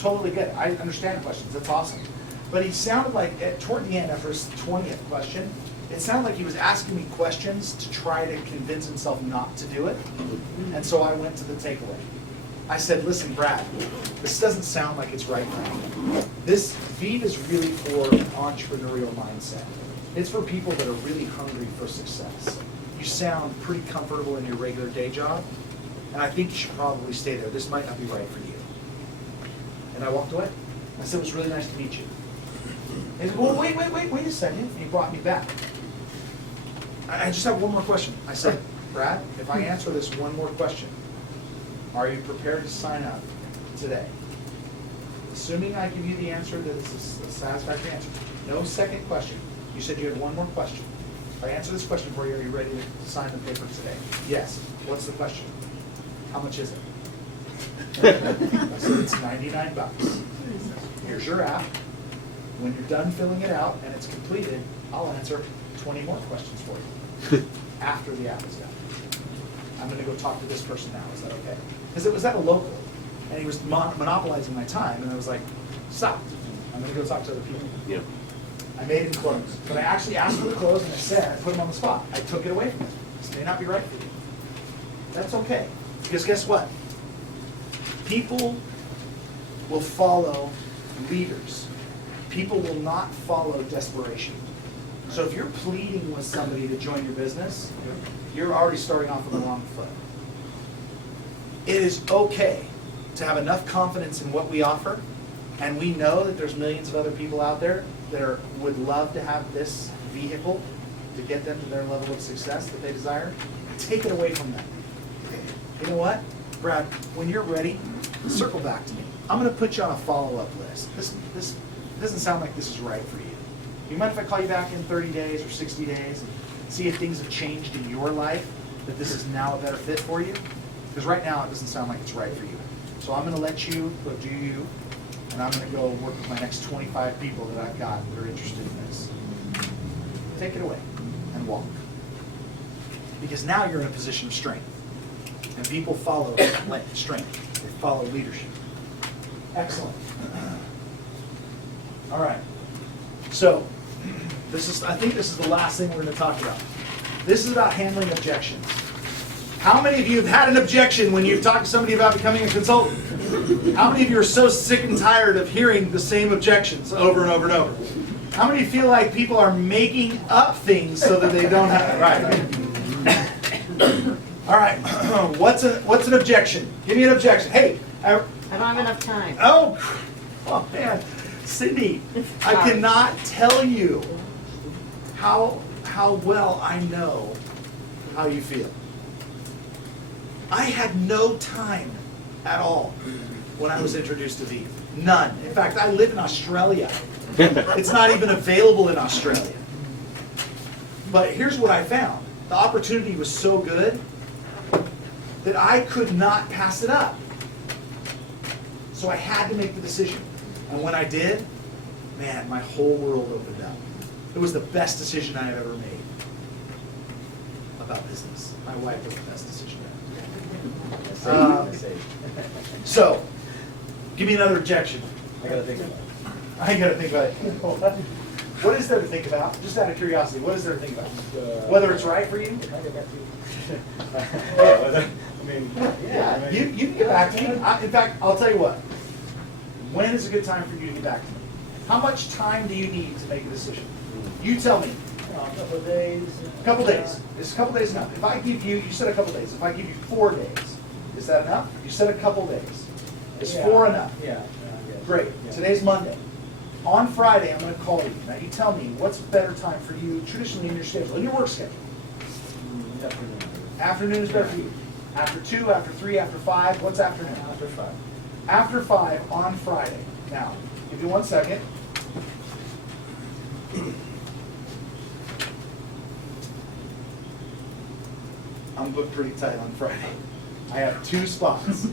totally get it. I understand the questions. That's awesome. But he sounded like, toward the end, after his 20th question, it sounded like he was asking me questions to try to convince himself not to do it. And so I went to the takeaway. I said, listen, Brad, this doesn't sound like it's right for you. This VEED is really for an entrepreneurial mindset. It's for people that are really hungry for success. You sound pretty comfortable in your regular day job, and I think you should probably stay there. This might not be right for you. And I walked away. I said, it was really nice to meet you. He said, well, wait a second. And he brought me back. I just have one more question. I said, Brad, if I answer this one more question, are you prepared to sign up today? Assuming I give you the answer that is a satisfactory answer. No second question. You said you had one more question. If I answer this question for you, are you ready to sign the paper today? Yes. What's the question? How much is it? I said, it's $99. Here's your app. When you're done filling it out and it's completed, I'll answer 20 more questions for you after the app is done. I'm going to go talk to this person now. Is that okay? Because it was at a local, and he was monopolizing my time, and I was like, stop. I'm going to go talk to other people. Yep. I made him close. But I actually asked for the close, and I said, I put him on the spot. I took it away from him. This may not be right for you. That's okay. Because guess what? People will follow leaders. People will not follow desperation. So if you're pleading with somebody to join your business, you're already starting off on the wrong foot. It is okay to have enough confidence in what we offer, and we know that there's millions of other people out there that would love to have this vehicle to get them to their level of success that they desire. Take it away from them. You know what, Brad, when you're ready, circle back to me. I'm going to put you on a follow-up list. This doesn't sound like this is right for you. You mind if I call you back in 30 days or 60 days and see if things have changed in your life, that this is now a better fit for you? Because right now it doesn't sound like it's right for you. So I'm going to let you go do you, and I'm going to go work with my next 25 people that I've got that are interested in this. Take it away and walk. Because now you're in a position of strength. And people follow strength. They follow leadership. Excellent. All right. So, I think this is the last thing we're going to talk about. This is about handling objections. How many of you have had an objection when you've talked to somebody about becoming a consultant? How many of you are so sick and tired of hearing the same objections over and over and over? How many of you feel like people are making up things so that they don't have right? All right. What's an objection? Give me an objection. Hey. I don't have enough time. Oh man. Cindy, I cannot tell you how well I know how you feel. I had no time at all when I was introduced to VEED. None. In fact, I live in Australia. It's not even available in Australia. But here's what I found. The opportunity was so good that I could not pass it up. So I had to make the decision. And when I did, man, my whole world opened up. It was the best decision I have ever made about business. My wife was the best decision ever. So, give me another objection. I gotta think about it. I gotta think about it. What is there to think about? Just out of curiosity, what is there to think about? Whether it's right for you? I mean, yeah. I mean, You can get back to me. In fact, I'll tell you what. When is a good time for you to get back to me? How much time do you need to make a decision? You tell me. a couple of days. A couple days. Is a couple days enough? If I give you, you said a couple days. If I give you 4 days, is that enough? You said a couple days. Is 4 enough? Yeah. Great. Yeah. Today's Monday. On Friday, I'm going to call you. Now you tell me what's better time for you traditionally in your schedule, in your work schedule. Afternoon. Afternoon is better for you. After 2, after 3, after 5. What's afternoon? After 5. After 5 on Friday. Now, give me 1 second. I'm booked pretty tight on Friday. I have 2 spots.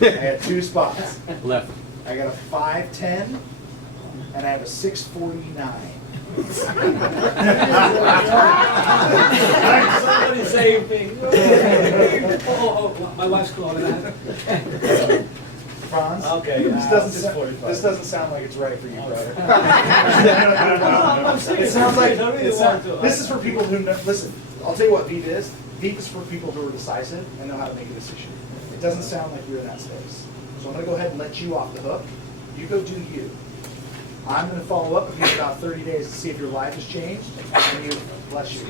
I have 2 spots. Left. I got a 5:10 and I have a 6:49. Somebody save me. Oh, my wife's calling that. Franz. Okay, This it's doesn't, 45. this doesn't sound like it's right for you, brother. I'm serious. It sounds like, I really it's want not, to. this is for people who, listen, I'll tell you what Veep is. Veep is for people who are decisive and know how to make a decision. It doesn't sound like you're in that space. So I'm gonna go ahead and let you off the hook. You go do you. I'm gonna follow up with you in about 30 days to see if your life has changed, and you, bless you,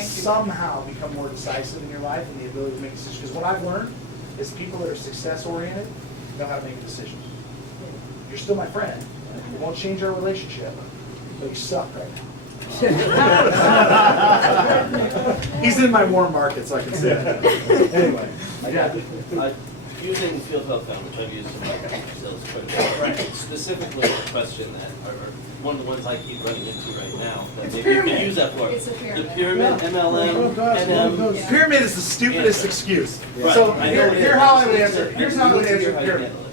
somehow become more decisive in your life and the ability to make decisions. Because what I've learned is people that are success-oriented know how to make a decision. You're still my friend. It won't change our relationship, but you suck right now. He's in my warm market, so I can say that. Anyway, yeah. Using field health found, which I've used in my sales quite a bit. Right. Specifically, a question that, or one of the ones I keep running into right now, that It's maybe you pyramid. could use that for. It's a pyramid. The pyramid, Yeah. MLM, One of those. NM. Pyramid is the stupidest excuse. Right, So I know it here's is. how I would It's answer. a- Here's how I would it's easier answer how you pyramid. handle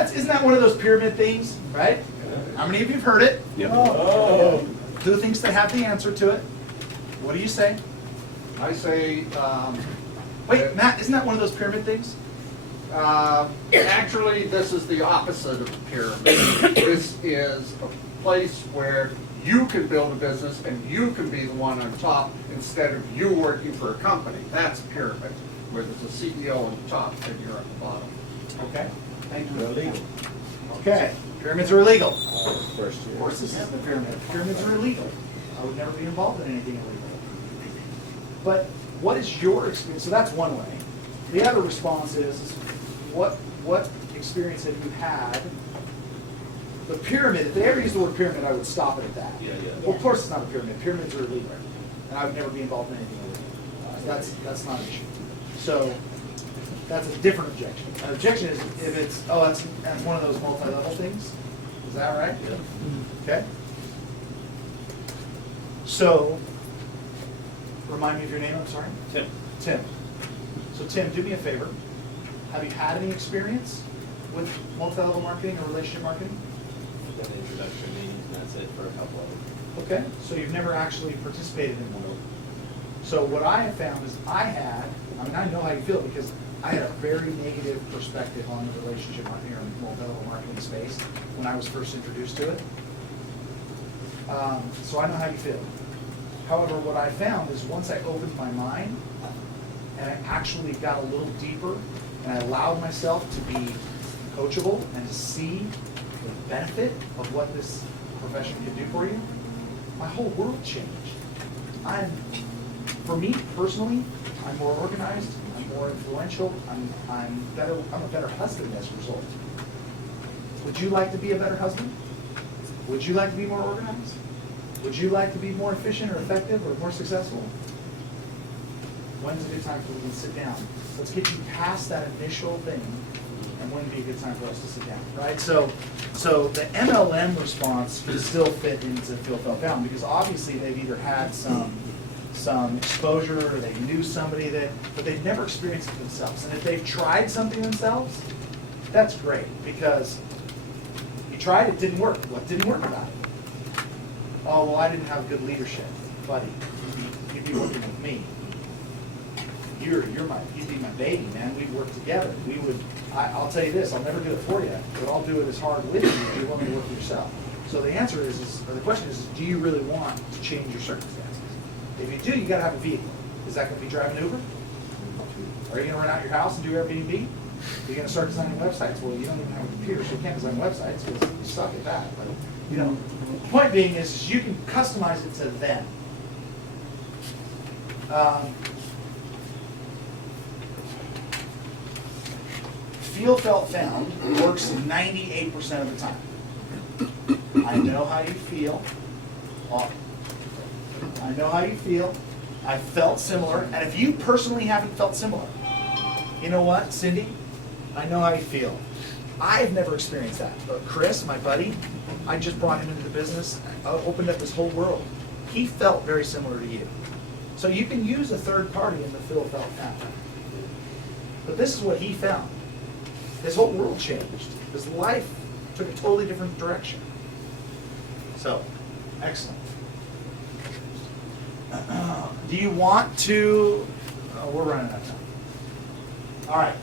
it. Isn't that one of those pyramid things, right? How many of you have heard it? Oh. Who thinks they have the answer to it? What do you say? I say, Wait, Matt, isn't that one of those pyramid things? actually, this is the opposite of a pyramid. This is a place where you can build a business and you can be the one on top instead of you working for a company. That's a pyramid, where there's a CEO on the top and you're at the bottom. Okay. Thank you. They're illegal. Okay. Pyramids are illegal. First Of course, this is the pyramid. Pyramids are illegal. I would never be involved in anything illegal. But what is your experience? So that's one way. The other response is what experience have you had? The pyramid, if they ever use the word pyramid, I would stop it at that. Yeah, yeah. Well, of course it's not a pyramid. Pyramids are illegal. And I would never be involved in anything illegal. That's not an issue. So that's a different objection. An objection is if it's, that's one of those multi-level things. Is that right? Yeah. Okay. So, remind me of your name, I'm sorry? Tim. Tim. So Tim, do me a favor. Have you had any experience with multi-level marketing or relationship marketing? I've got an introduction meeting, and that's it for a couple of them. Okay. So you've never actually participated in one. So what I have found is I know how you feel because I had a very negative perspective on the relationship marketing or multi-level marketing space when I was first introduced to it. So I know how you feel. However, what I found is once I opened my mind and I actually got a little deeper and I allowed myself to be coachable and to see the benefit of what this profession can do for you, my whole world changed. For me personally, I'm more organized, I'm more influential, I'm a better husband as a result. Would you like to be a better husband? Would you like to be more organized? Would you like to be more efficient or effective or more successful? When's a good time for we to sit down? Let's get you past that initial thing, and when would be a good time for us to sit down, right? So the MLM response can still fit into Feel Felt Found because obviously they've either had some exposure or they knew somebody but they've never experienced it themselves. And if they've tried something themselves, that's great because you tried, it didn't work. What didn't work about it? Oh, well, I didn't have good leadership. Buddy, you'd be working with me. You'd be my baby, man. We'd work together. I'll tell you this, I'll never do it for you, but I'll do it as hard with you if you're willing to work with yourself. So the answer or the question is, do you really want to change your circumstances? If you do, you gotta have a vehicle. Is that gonna be driving Uber? Are you gonna rent out your house and do Airbnb? Are you gonna start designing websites? Well, you don't even have a computer, so you can't design websites because you suck at that. But, the point being is you can customize it to them. Feel, Felt, Found works 98% of the time. I know how you feel. I know how you feel. I felt similar. And if you personally haven't felt similar, you know what, Cindy? I know how you feel. I've never experienced that. But Chris, my buddy, I just brought him into the business. I opened up his whole world. He felt very similar to you. So you can use a third party in the Feel, Felt, Found. But this is what he found. His whole world changed. His life took a totally different direction. So, excellent. Do you want to, we're running out of time. All right.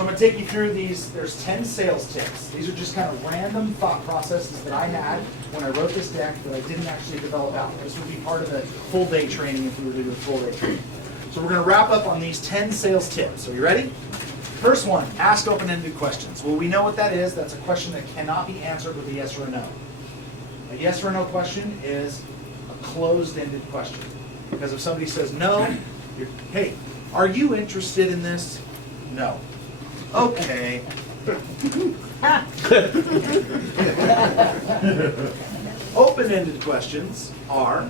So I'm gonna take you through these, there's 10 sales tips. These are just kind of random thought processes that I had when I wrote this deck that I didn't actually develop out. This would be part of the full day training if we were to do a full day training. So we're gonna wrap up on these 10 sales tips. Are you ready? First one, ask open-ended questions. Well, we know what that is. That's a question that cannot be answered with a yes or a no. A yes or a no question is a closed-ended question. Because if somebody says no, hey, are you interested in this? No. Okay. Open-ended questions are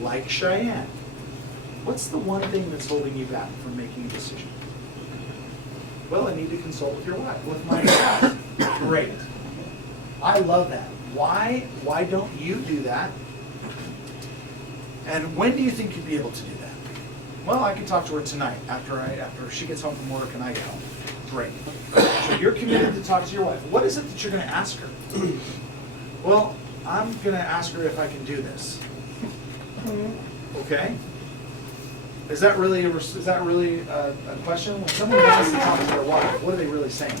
like Cheyenne. What's the one thing that's holding you back from making a decision? Well, I need to consult with your wife, with my spouse. Great. I love that. Why don't you do that? And when do you think you'd be able to do that? Well, I can talk to her tonight after she gets home from work and I get home. Great. So you're committed to talk to your wife. What is it that you're going to ask her? Well, I'm going to ask her if I can do this. Okay. Is that really a question? When someone wants to talk to their wife, what are they really saying?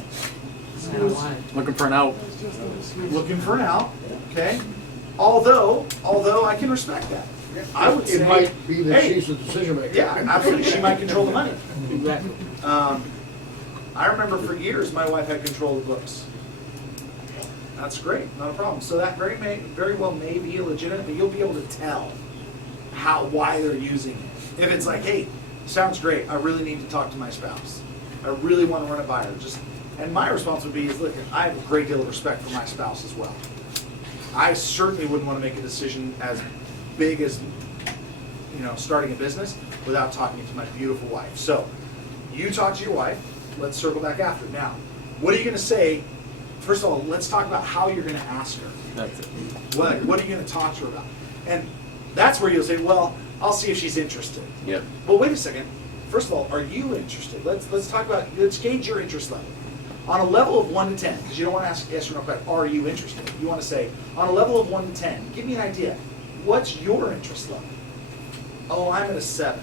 I don't want it. Looking for an out. Looking for an out. Okay. Although I can respect that. I would say, It might be that hey, she's the decision maker. yeah, absolutely. She might control the money. Exactly. I remember for years my wife had control of the books. That's great, not a problem. So that very well may be illegitimate, but you'll be able to tell why they're using it. If it's like, hey, sounds great, I really need to talk to my spouse. I really want to run it by her. And my response would be, look, I have a great deal of respect for my spouse as well. I certainly wouldn't want to make a decision as big as, starting a business without talking to my beautiful wife. So you talk to your wife. Let's circle back after. Now, what are you going to say? First of all, let's talk about how you're going to ask her. That's it. What are you going to talk to her about? And that's where you'll say, well, I'll see if she's interested. Yep. Well, wait a second. First of all, are you interested? Let's gauge your interest level. On a level of 1 to 10, because you don't want to ask yes or no question, are you interested? You want to say, on a level of 1 to 10, give me an idea. What's your interest level? Oh, I'm at a 7.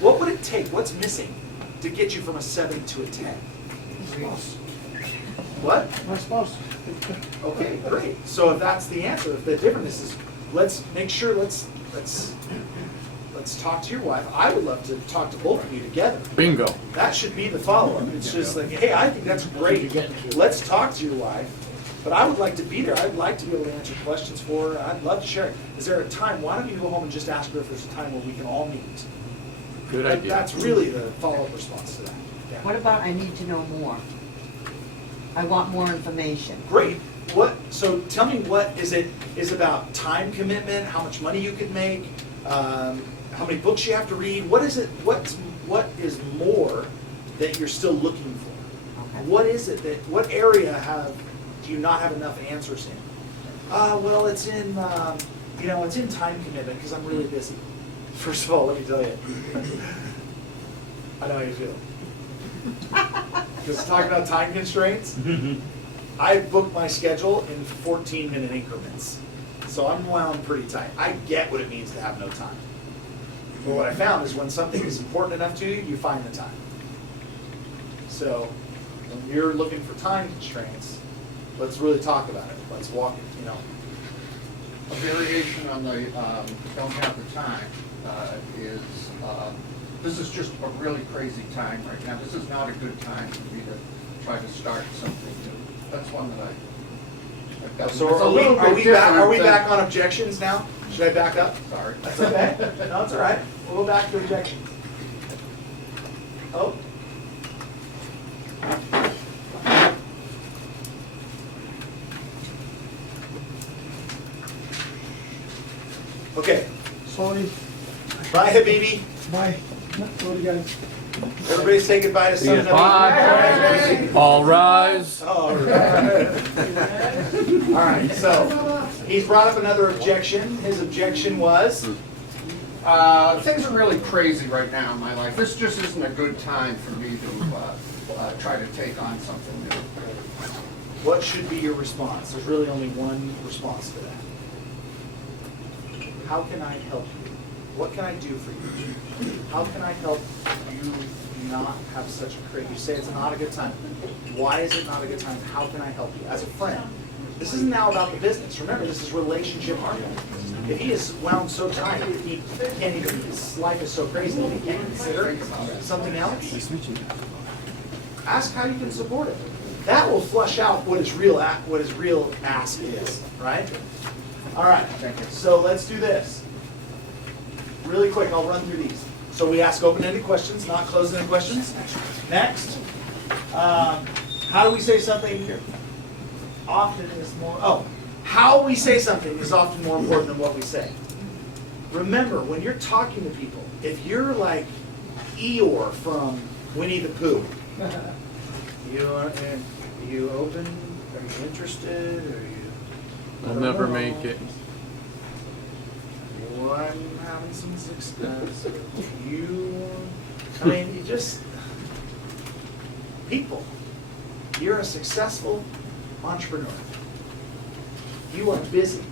What would it take? What's missing to get you from a 7 to a 10? What? My spouse. Okay, great. So if that's the answer, if the difference is, let's make sure, let's talk to your wife. I would love to talk to both of you together. Bingo. That should be the follow-up. It's just like, hey, I think that's great. Let's talk to your wife. But I would like to be there. I'd like to be able to answer questions for her. I'd love to share it. Is there a time? Why don't you go home and just ask her if there's a time where we can all meet? Good idea. That's really the follow-up response to that. Yeah. What about I need to know more? I want more information. Great. So tell me what is about time commitment, how much money you could make, how many books you have to read. What is it? What is more that you're still looking for? Okay. What is it what area do you not have enough answers in? Well, it's in it's in time commitment because I'm really busy. First of all, let me tell you, I know how you feel. Because talking about time constraints, I book my schedule in 14-minute increments. So I'm wound pretty tight. I get what it means to have no time. But what I found is when something is important enough to you, you find the time. So when you're looking for time constraints, let's really talk about it. Let's walk it, A variation on the don't have the time is, this is just a really crazy time right now. This is not a good time for me to try to start something new. That's one that I've got. So It's a are little bit are we different back on objections now? Should I back up? Sorry. That's okay. No, it's all right. We'll go back to objections. Oh. Okay. Sorry. Bye, Habibi. Bye. Love you guys. Everybody say goodbye to See ya. somebody. Bye. All rise. All right. All right, so he's brought up another objection. His objection was? Things are really crazy right now in my life. This just isn't a good time for me to try to take on something new. What should be your response? There's really only one response to that. How can I help you? What can I do for you? How can I help you not have such a crazy? You say it's not a good time. Why is it not a good time? How can I help you? As a friend. This isn't now about the business. Remember, this is relationship argument. If he is wound so tight, he can't even, his life is so crazy that he can't consider something else, ask how you can support it. That will flush out what his real ask is, right? All right, so let's do this. Really quick, I'll run through these. So we ask open-ended questions, not closed-ended questions. Next, how do we say something often is more, how we say something is often more important than what we say. Remember, when you're talking to people, if you're like Eeyore from Winnie the Pooh, you open? Are you interested? Are you? I'll never make it. I'm having some success. I mean, you just people. You're a successful entrepreneur. You are busy.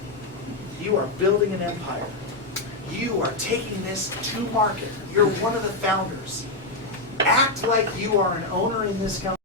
You are building an empire. You are taking this to market. You're one of the founders. Act like you are an owner in this company.